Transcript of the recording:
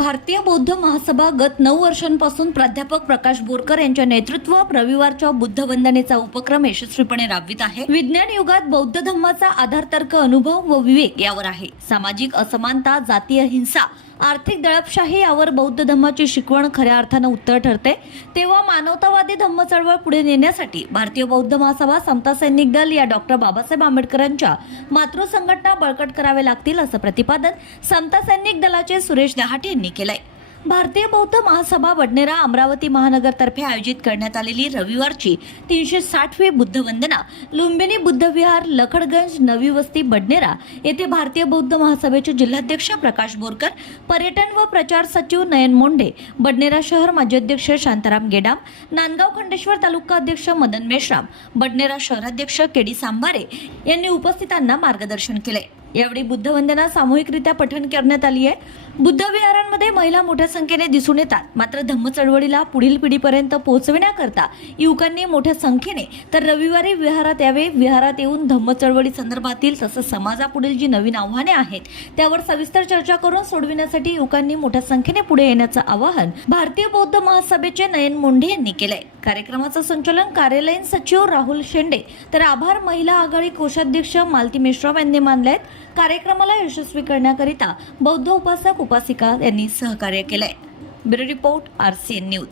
भारतीय बौद्ध महासभा गत नऊ वर्षांपासून प्राध्यापक प्रकाश बोरकर यांच्या नेतृत्वात रविवारच्या बुद्ध वंदनेचा उपक्रम यशस्वीपणे राबवित आहे. विज्ञान युगात बौद्ध धम्माचा आधार तर्क अनुभव व विवेक यावर आहे. सामाजिक असमानता जातीय हिंसा आर्थिक दडपशाही यावर बौद्ध धम्माची शिकवण खऱ्या अर्थानं उत्तर ठरते. तेव्हा मानवतावादी धम्म चळवळ पुढे नेण्यासाठी भारतीय बौद्ध महासभा समता सैनिक दल या डॉक्टर बाबासाहेब आंबेडकरांच्या मातृ संघटना बळकट करावे लागतील असं प्रतिपादन समता सैनिक दलाचे सुरेश दहाटे यांनी केलंय. भारतीय बौद्ध महासभा बडनेरा अमरावती महानगरतर्फे आयोजित करण्यात आलेली रविवारची तीनशे साठवी बुद्ध वंदना लुंबिनी बुद्धविहार लखडगंज नवी वस्ती बडनेरा येथे भारतीय बौद्ध महासभेचे जिल्हाध्यक्ष प्रकाश बोरकर पर्यटन व प्रचार सचिव नयन मोंढे बडनेरा शहर माजी अध्यक्ष शांताराम गेडाम नांदगाव खंडेश्वर तालुका अध्यक्ष मदन मेश्राम बडनेरा शहराध्यक्ष केडी सांबारे यांनी उपस्थितांना मार्गदर्शन केले. यावेळी बुद्धवंदना सामूहिकरित्या पठण करण्यात आली आहे. बुद्ध विहारांमध्ये महिला मोठ्या संख्येने दिसून येतात. मात्र धम्म चळवळीला पुढील पिढीपर्यंत पोहोचविण्याकरता युवकांनी मोठ्या संख्येने तर रविवारी विहारात यावे. विहारात येऊन धम्म चळवळी संदर्भातील तसंच समाजापुढील जी नवीन आव्हाने आहेत त्यावर सविस्तर चर्चा करून सोडविण्यासाठी युवकांनी मोठ्या संख्येने पुढे येण्याचं आवाहन भारतीय बौद्ध महासभेचे नयन मोंढे यांनी केलंय. कार्यक्रमाचं संचालन कार्यालयीन सचिव राहुल शेंडे तर आभार महिला आघाडी कोषाध्यक्ष मालती मेश्राम यांनी मानले आहेत कार्यक्रमाला यशस्वी करण्याकरिता बौद्ध उपासक उपासिका यांनी सहकार्य केलंय. Bureau report N news.